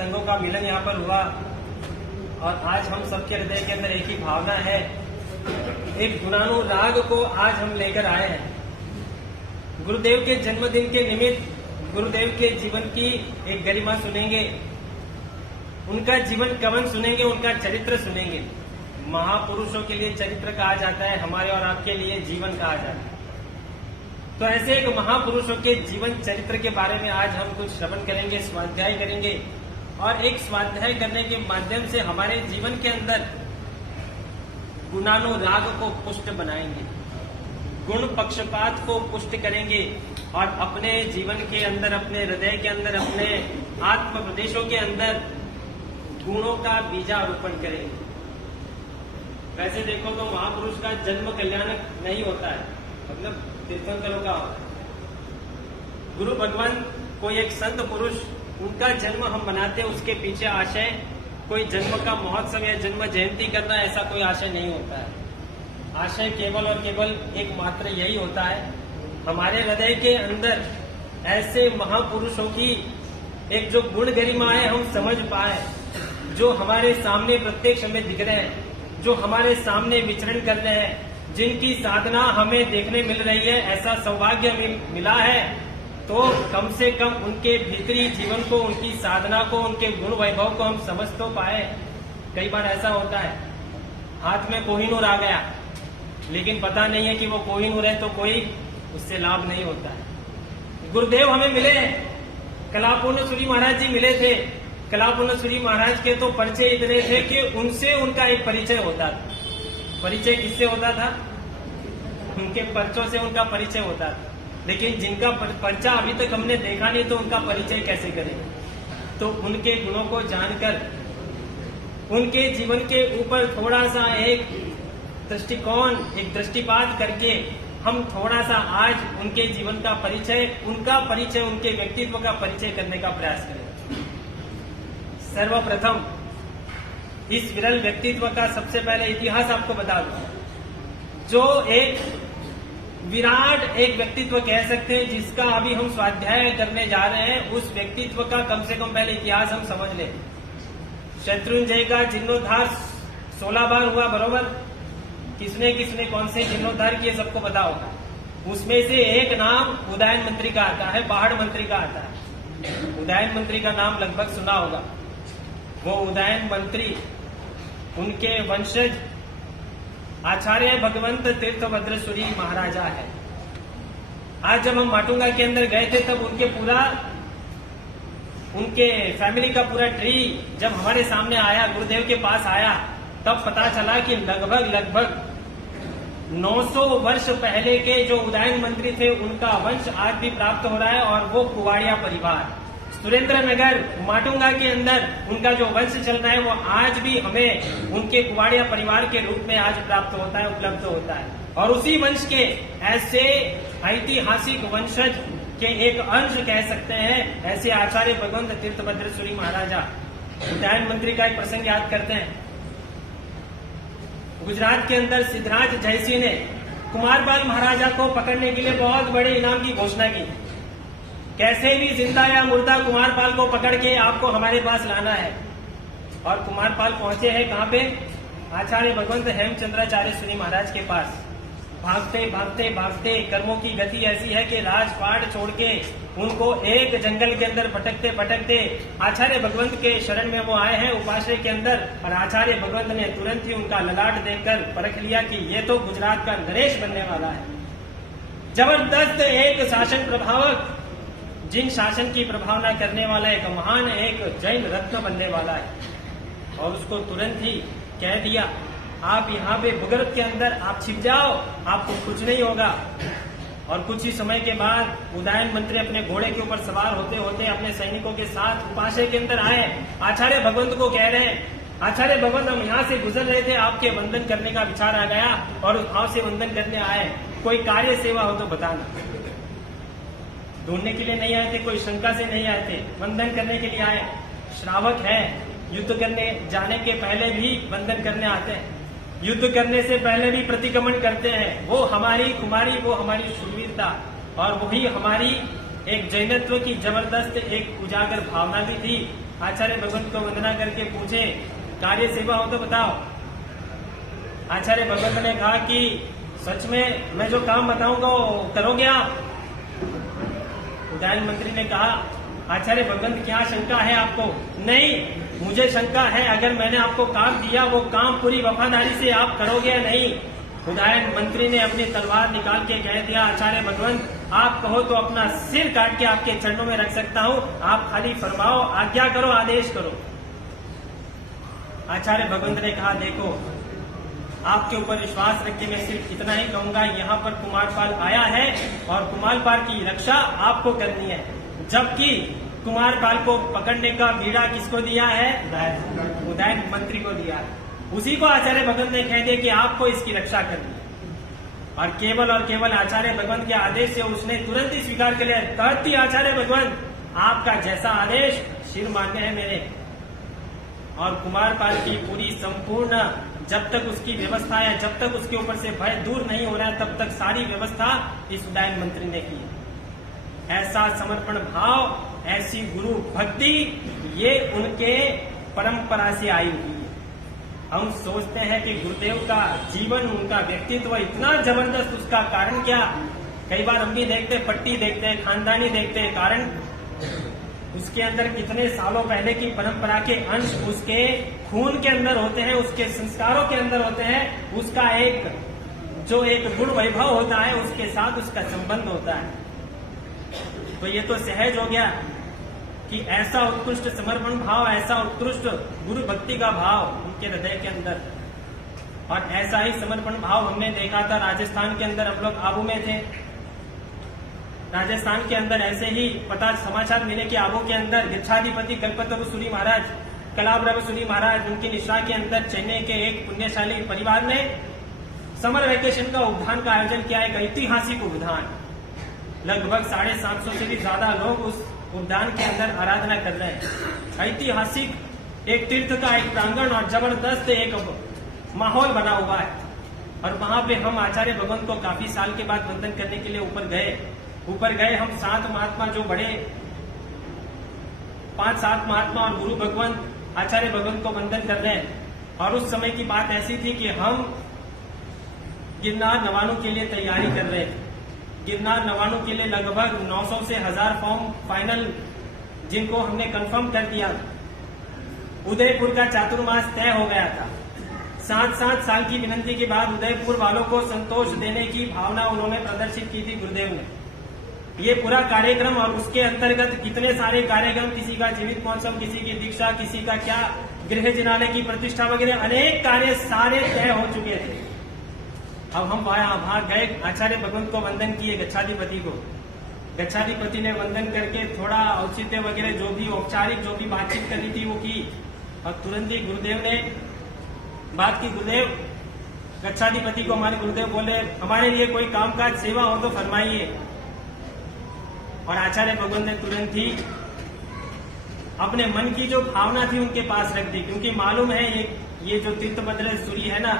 संघों का मिलन यहाँ पर हुआ और आज हम सबके हृदय के अंदर एक ही भावना है, एक गुणानुराग को आज हम लेकर आए हैं। गुरुदेव के जन्मदिन के निमित्त गुरुदेव के जीवन की एक गरिमा सुनेंगे, उनका जीवन कवन सुनेंगे, उनका चरित्र सुनेंगे। महापुरुषों के लिए चरित्र कहा जाता है, हमारे और आपके लिए जीवन कहा जाता है। तो ऐसे एक महापुरुषों के जीवन चरित्र के बारे में आज हम कुछ श्रवण करेंगे, स्वाध्याय करेंगे और एक स्वाध्याय करने के माध्यम से हमारे जीवन के अंदर गुणानुराग को पुष्ट बनाएंगे, गुण पक्षपात को पुष्ट करेंगे और अपने जीवन के अंदर, अपने हृदय के अंदर, अपने आत्म प्रदेशों के अंदर गुणों का बीजारोपण करेंगे। वैसे देखो तो महापुरुष का जन्म कल्याणक नहीं होता है, मतलब तीर्थंकरों का होता है। गुरु भगवान कोई एक संत पुरुष, उनका जन्म हम मनाते हैं, उसके पीछे आशय कोई जन्म का महोत्सव या जन्म जयंती करना, ऐसा कोई आशय नहीं होता है। आशय केवल और केवल एक मात्र यही होता है, हमारे हृदय के अंदर ऐसे महापुरुषों की एक जो गुण गरिमा है हम समझ पाए, जो हमारे सामने प्रत्यक्ष हमें दिख रहे हैं, जो हमारे सामने विचरण कर रहे हैं, जिनकी साधना हमें देखने मिल रही है, ऐसा सौभाग्य मिला है, तो कम से कम उनके भीतरी जीवन को, उनकी साधना को, उनके गुण वैभव को हम समझ तो पाए। कई बार ऐसा होता है, हाथ में कोहिनूर आ गया लेकिन पता नहीं है कि वो कोहिनूर है, तो कोई उससे लाभ नहीं होता है। गुरुदेव हमें मिले, कलापूर्ण सूरी महाराज जी मिले थे। कलापूर्ण सूरी महाराज के तो परिचय इतने थे कि उनसे उनका एक परिचय होता था। परिचय किससे होता था? उनके पर्चों से उनका परिचय होता था। लेकिन जिनका पर्चा अभी तक हमने देखा नहीं, तो उनका परिचय कैसे करेंगे? तो उनके गुणों को जानकर, उनके जीवन के ऊपर थोड़ा सा एक दृष्टिकोण, एक दृष्टिपात करके हम थोड़ा सा आज उनके जीवन का परिचय, उनका परिचय, उनके व्यक्तित्व का परिचय करने का प्रयास करें। सर्वप्रथम इस विरल व्यक्तित्व का सबसे पहले इतिहास आपको बता दूं। जो एक विराट एक व्यक्तित्व कह सकते हैं, जिसका अभी हम स्वाध्याय करने जा रहे हैं, उस व्यक्तित्व का कम से कम पहले इतिहास हम समझ लें। शत्रुंजय का जीर्णोद्धार 16 बार हुआ, बरोबर? किसने किसने कौन से जीर्णोद्धार किए सबको पता होगा। उसमें से एक नाम उदयन मंत्री का आता है, पहाड़ मंत्री का आता है। उदयन मंत्री का नाम लगभग सुना होगा। वो उदयन मंत्री, उनके वंशज आचार्य भगवंत तीर्थभद्र सूरी महाराजा है। आज जब हम माटुंगा के अंदर गए थे, तब उनके फैमिली का पूरा ट्री जब हमारे सामने आया, गुरुदेव के पास आया, तब पता चला कि लगभग 900 वर्ष पहले के जो उदयन मंत्री थे, उनका वंश आज भी प्राप्त हो रहा है। और वो कुवाड़िया परिवार, सुरेंद्र नगर माटुंगा के अंदर उनका जो वंश चल रहा है, वो आज भी हमें उनके कुवाड़िया परिवार के रूप में आज प्राप्त होता है, उपलब्ध होता है। और उसी वंश के ऐसे ऐतिहासिक वंशज के एक अंश कह सकते हैं, ऐसे आचार्य भगवंत तीर्थभद्र सूरी महाराजा। उदयन मंत्री का एक प्रसंग याद करते हैं। गुजरात के अंदर सिद्धराज जयसिंह ने कुमारपाल महाराजा को पकड़ने के लिए बहुत बड़े इनाम की घोषणा की। कैसे भी जिंदा या मुर्दा कुमारपाल को पकड़ के आपको हमारे पास लाना है। और कुमारपाल पहुंचे हैं कहां पे? आचार्य भगवंत हेमचंद्राचार्य सूरी महाराज के पास। भागते भागते भागते, कर्मों की गति ऐसी है कि राजपाट छोड़ के उनको एक जंगल के अंदर भटकते भटकते आचार्य भगवंत के शरण में वो आए हैं, उपाश्रय के अंदर। और आचार्य भगवंत ने तुरंत ही उनका ललाट देखकर परख लिया कि ये तो गुजरात का नरेश बनने वाला है। जबरदस्त एक शासन प्रभावक, जिन शासन की प्रभावना करने वाला एक महान एक जैन रत्न बनने वाला है। और उसको तुरंत ही कह दिया, आप यहाँ पे भूगर्भ के अंदर आप छिप जाओ, आपको कुछ नहीं होगा। और कुछ ही समय के बाद उदयन मंत्री अपने घोड़े के ऊपर सवार होते होते अपने सैनिकों के साथ उपाश्रय के अंदर आए। आचार्य भगवंत को कह रहे हैं, आचार्य भगवंत हम यहाँ से गुजर रहे थे, आपके वंदन करने का विचार आ गया और उस भाव से वंदन करने आए। कोई कार्य सेवा हो तो बताना। ढूंढने के लिए नहीं आए थे, कोई शंका से नहीं आए थे, वंदन करने के लिए आए। श्रावक है, युद्ध करने जाने के पहले भी वंदन करने आते हैं, युद्ध करने से पहले भी प्रतिक्रमण करते हैं। वो हमारी कुमारी, वो हमारी शूरवीरता और वही हमारी एक जैनत्व की जबरदस्त एक उजागर भावना भी थी। आचार्य भगवंत को वंदना करके पूछे, कार्य सेवा हो तो बताओ। आचार्य भगवंत ने कहा कि सच में मैं जो काम बताऊंगा वो करोगे आप? उद्यान मंत्री ने कहा, आचार्य भगवंत क्या शंका है आपको? नहीं, मुझे शंका है अगर मैंने आपको काम दिया वो काम पूरी वफादारी से आप करोगे या नहीं। उद्यान मंत्री ने अपनी तलवार निकाल के कह दिया, आचार्य भगवंत आप कहो तो अपना सिर काट के आपके चरणों में रख सकता हूं, आप खाली फरमाओ, आज्ञा करो, आदेश करो। आचार्य भगवंत ने कहा, देखो आपके ऊपर विश्वास रख के मैं सिर्फ इतना ही कहूंगा, यहाँ पर कुमारपाल आया है और कुमारपाल की रक्षा आपको करनी है। जबकि कुमारपाल को पकड़ने का बीड़ा किसको दिया है? उदयन मंत्री को दिया है। उसी को आचार्य भगवंत ने कह दिया कि आपको इसकी रक्षा करनी है। और केवल आचार्य भगवंत के आदेश से उसने तुरंत ही स्वीकार कर लिया, कहती आचार्य भगवंत आपका जैसा आदेश शिर मान्य है मेरे। और कुमारपाल की पूरी संपूर्ण जब तक उसकी व्यवस्था है, जब तक उसके ऊपर से भय दूर नहीं हो रहा है, तब तक सारी व्यवस्था इस उदयन मंत्री ने की है। ऐसा समर्पण भाव, ऐसी गुरु भक्ति, ये उनके परंपरा से आई हुई है। हम सोचते हैं कि गुरुदेव का जीवन, उनका व्यक्तित्व इतना जबरदस्त, उसका कारण क्या? कई बार हम भी देखते, पट्टी देखते हैं, खानदानी देखते हैं, कारण उसके अंदर कितने सालों पहले की परंपरा के अंश उसके खून के अंदर होते हैं, उसके संस्कारों के अंदर होते हैं, उसका एक गुण वैभव होता है, उसके साथ उसका संबंध होता है। तो ये तो सहज हो गया कि ऐसा उत्कृष्ट समर्पण भाव, ऐसा उत्कृष्ट गुरु भक्ति का भाव उनके हृदय के अंदर। और ऐसा ही समर्पण भाव हमने देखा था राजस्थान के अंदर। हम लोग आबू में थे, राजस्थान के अंदर ऐसे ही पता समाचार मिले कि आबू के अंदर गिच्छाधिपति कल्पतरु सूरी महाराज, कलाब्रव सूरी महाराज, उनकी निष्ठा के अंदर चेन्नई के एक पुण्यशाली परिवार ने समर वेकेशन का उद्यान का आयोजन किया, एक ऐतिहासिक उद्यान। लगभग 750 से भी ज्यादा लोग उस उद्यान के अंदर आराधना कर रहे हैं। ऐतिहासिक एक तीर्थ का एक प्रांगण और जबरदस्त एक माहौल बना हुआ है। और वहां पे हम आचार्य भगवंत को काफी साल के बाद वंदन करने के लिए ऊपर गए। हम 7 महात्मा, जो बड़े 5-7 महात्मा और गुरु भगवंत आचार्य भगवंत को वंदन कर रहे हैं। और उस समय की बात ऐसी थी कि हम गिरनार नवानों के लिए तैयारी कर रहे थे। गिरनार नवानों के लिए लगभग 900 से 1000 फॉर्म फाइनल, जिनको हमने कंफर्म कर दिया। उदयपुर का चातुर्मास तय हो गया था। 7 साल की विनती के बाद उदयपुर वालों को संतोष देने की भावना उन्होंने प्रदर्शित की थी गुरुदेव ने। ये पूरा कार्यक्रम और उसके अंतर्गत कितने सारे कार्यक्रम, किसी का जीवित महोत्सव, किसी की दीक्षा, किसी का क्या गृह जिनालय की प्रतिष्ठा वगैरह, अनेक कार्य सारे तय हो चुके थे। अब हम वहां गए, आचार्य भगवंत को वंदन किए, गच्छाधिपति को। गच्छाधिपति ने वंदन करके थोड़ा औचित्य वगैरह जो भी औपचारिक जो भी बातचीत करनी थी वो की। और तुरंत ही गुरुदेव ने बात की। गुरुदेव, गच्छाधिपति को हमारे गुरुदेव बोले, हमारे लिए कोई कामकाज सेवा हो तो फरमाइए। और आचार्य भगवंत ने तुरंत ही अपने मन की जो भावना थी उनके पास रख दी, क्योंकि मालूम है ये जो तीर्थभद्र सूरी है ना,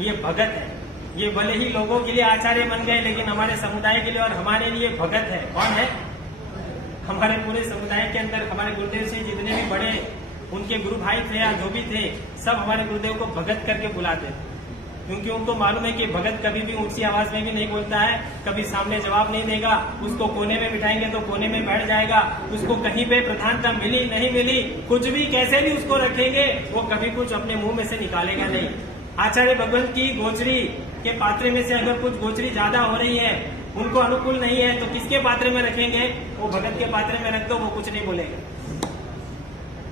ये भगत है। ये भले ही लोगों के लिए आचार्य बन गए, लेकिन हमारे समुदाय के लिए और हमारे लिए भगत है। कौन है? हमारे पूरे समुदाय के अंदर हमारे गुरुदेव से जितने भी बड़े उनके गुरु भाई थे या जो भी थे, सब हमारे गुरुदेव को भगत करके बुलाते थे। क्योंकि उनको मालूम है कि भगत कभी भी ऊंची आवाज में भी नहीं बोलता है, कभी सामने जवाब नहीं देगा। उसको कोने में बिठाएंगे तो कोने में बैठ जाएगा। उसको कहीं पे प्रधानता मिली नहीं मिली, कुछ भी कैसे भी उसको रखेंगे, वो कभी कुछ अपने मुंह में से निकालेगा नहीं। आचार्य भगवंत की गोचरी के पात्रे में से अगर कुछ गोचरी ज्यादा हो रही है, उनको अनुकूल नहीं है, तो किसके पात्रे में रखेंगे? वो भगत के पात्रे में रख दो, वो कुछ नहीं बोलेगा।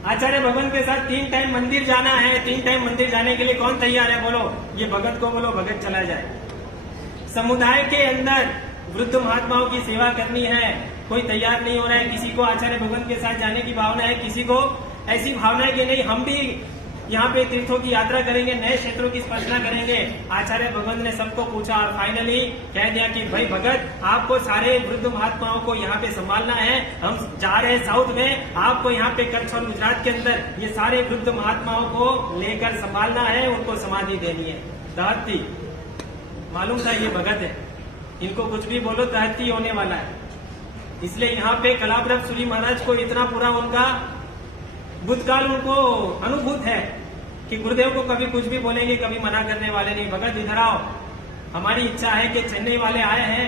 आचार्य भगवंत के साथ 3 टाइम मंदिर जाना है। 3 टाइम मंदिर जाने के लिए कौन तैयार है? बोलो। ये भगत को बोलो, भगत चला जाए। समुदाय के अंदर वृद्ध महात्माओं की सेवा करनी है, कोई तैयार नहीं हो रहा है। किसी को आचार्य भगवंत के साथ जाने की भावना है, किसी को ऐसी भावना है कि नहीं हम भी यहाँ पे तीर्थों की यात्रा करेंगे, नए क्षेत्रों की स्पर्शना करेंगे। आचार्य भगवंत ने सबको पूछा और फाइनली कह दिया कि भाई भगत, आपको सारे वृद्ध महात्माओं को यहाँ पे संभालना है। हम जा रहे हैं साउथ में, आपको यहाँ पे कच्छ और गुजरात के अंदर ये सारे वृद्ध महात्माओं को लेकर संभालना है, उनको समाधि देनी है। तहत्ती मालूम था ये भगत है, इनको कुछ भी बोलो तहत्ती होने वाला है। इसलिए यहाँ पे कलाब्रव सूरी महाराज को इतना पूरा उनका भूतकाल उनको अनुभूत है कि गुरुदेव को कभी कुछ भी बोलेंगे, कभी मना करने वाले नहीं। भगत इधर आओ, हमारी इच्छा है कि चेन्नई वाले आए हैं।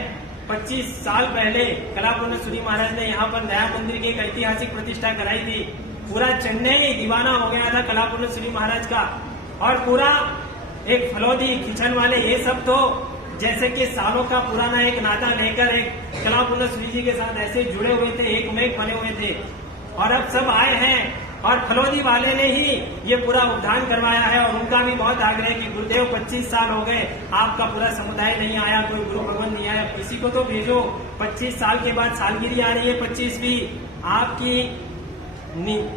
25 साल पहले कलापूर्ण सूरी महाराज ने यहाँ पर नया मंदिर की एक ऐतिहासिक प्रतिष्ठा कराई थी। पूरा चेन्नई दीवाना हो गया था कलापूर्ण सूरी महाराज का, और पूरा एक फलौदी किचन वाले ये सब तो जैसे कि सालों का पुराना एक नाता लेकर एक कलापूर्ण सूरी जी के साथ ऐसे जुड़े हुए थे, एक में एक बने हुए थे। और अब सब आए हैं और फलौदी वाले ने ही ये पूरा उद्धान करवाया है। और उनका भी बहुत आग्रह है कि गुरुदेव 25 साल हो गए, आपका पूरा समुदाय नहीं आया, कोई गुरु भगवान नहीं आया, किसी को तो भेजो। 25 साल के बाद सालगिरी आ रही है 25वीं,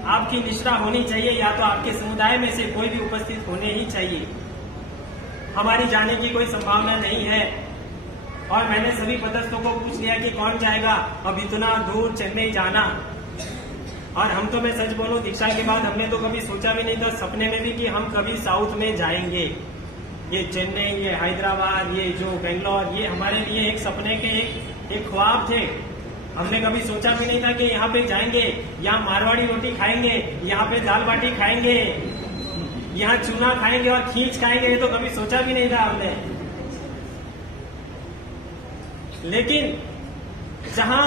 आपकी निष्ठा होनी चाहिए, या तो आपके समुदाय में से कोई भी उपस्थित होने ही चाहिए। हमारी जाने की कोई संभावना नहीं है। और मैंने सभी पदस्थों को पूछ लिया कि कौन जाएगा अब इतना दूर चेन्नई जाना। और हम तो मैं सच बोलूं, दीक्षा के बाद हमने तो कभी सोचा भी नहीं था सपने में भी कि हम कभी साउथ में जाएंगे। ये चेन्नई, ये हैदराबाद, ये जो बेंगलोर, ये हमारे लिए एक सपने के एक ख्वाब थे। हमने कभी सोचा भी नहीं था कि यहाँ पे जाएंगे, यहाँ मारवाड़ी रोटी खाएंगे, यहाँ पे दाल बाटी खाएंगे, यहाँ चूना खाएंगे और खींच खाएंगे। ये तो कभी सोचा भी नहीं था हमने। लेकिन जहाँ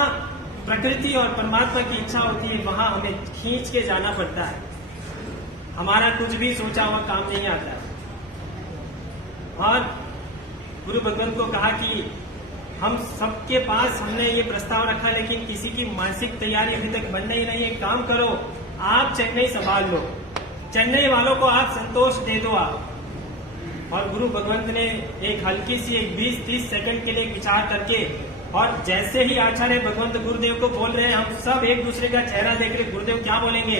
प्रकृति और परमात्मा की इच्छा होती है, वहां हमें खींच के जाना पड़ता है। हमारा कुछ भी सोचा हुआ काम नहीं आता। और गुरु भगवंत को कहा कि हम सबके पास हमने ये प्रस्ताव रखा, लेकिन किसी की मानसिक तैयारी अभी तक बन नहीं रही है। काम करो, आप चेन्नई संभाल लो, चेन्नई वालों को आप संतोष दे दो आप। और गुरु भगवंत ने एक हल्की सी एक 20-30 सेकंड के लिए विचार करके, और जैसे ही आचार्य भगवंत गुरुदेव को बोल रहे हैं, हम सब एक दूसरे का चेहरा देख रहे, गुरुदेव क्या बोलेंगे,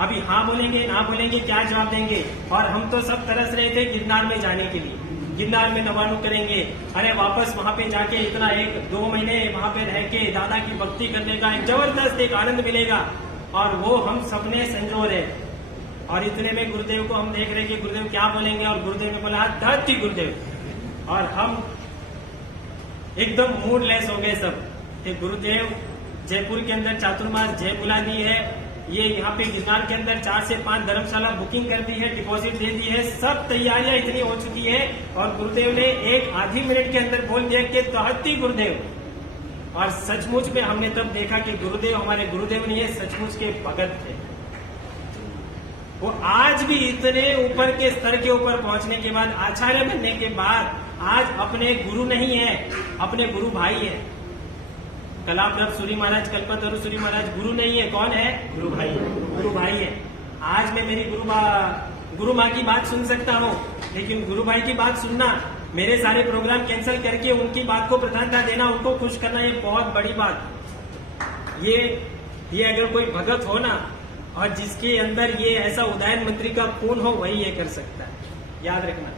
अभी हाँ बोलेंगे ना बोलेंगे, क्या जवाब देंगे। और हम तो सब तरस रहे थे गिरनार में जाने के लिए, गिरनार में नवानु करेंगे। अरे वापस वहां पे जाके इतना 1-2 महीने वहां पे रह के दादा की भक्ति करने का एक जबरदस्त एक आनंद मिलेगा, और वो हम सबने संजो रहे। और इतने में गुरुदेव को हम देख रहे कि गुरुदेव क्या बोलेंगे, और गुरुदेव ने बोला धरती गुरुदेव। और हम एकदम मूडलेस हो गए सब कि गुरुदेव जयपुर के अंदर चातुर्मास जय बुला दी है, ये यहाँ पे गिरनार के अंदर 4 से 5 धर्मशाला बुकिंग कर दी है, डिपॉजिट दे दी है, सब तैयारियां इतनी हो चुकी है। और गुरुदेव ने एक आधी मिनट के अंदर बोल दिया कि तहती गुरुदेव। और सचमुच में हमने तब देखा कि गुरुदेव हमारे गुरुदेव नहीं है, सचमुच के भगत थे। वो आज भी इतने ऊपर के स्तर के ऊपर पहुंचने के बाद, आचार्य बनने के बाद, आज अपने गुरु नहीं है, अपने गुरु भाई है। कलाप्रभ सूरी महाराज, कल्पतरु सूरी महाराज गुरु नहीं है, कौन है? गुरु भाई, गुरु भाई है। आज मैं मेरी गुरु माँ की बात सुन सकता हूँ, लेकिन गुरु भाई की बात सुनना, मेरे सारे प्रोग्राम कैंसिल करके उनकी बात को प्राथमिकता देना, उनको खुश करना, ये बहुत बड़ी बात। ये अगर कोई भगत हो ना, और जिसके अंदर ये ऐसा उदयन मंत्री का खून हो, वही ये कर सकता है, याद रखना।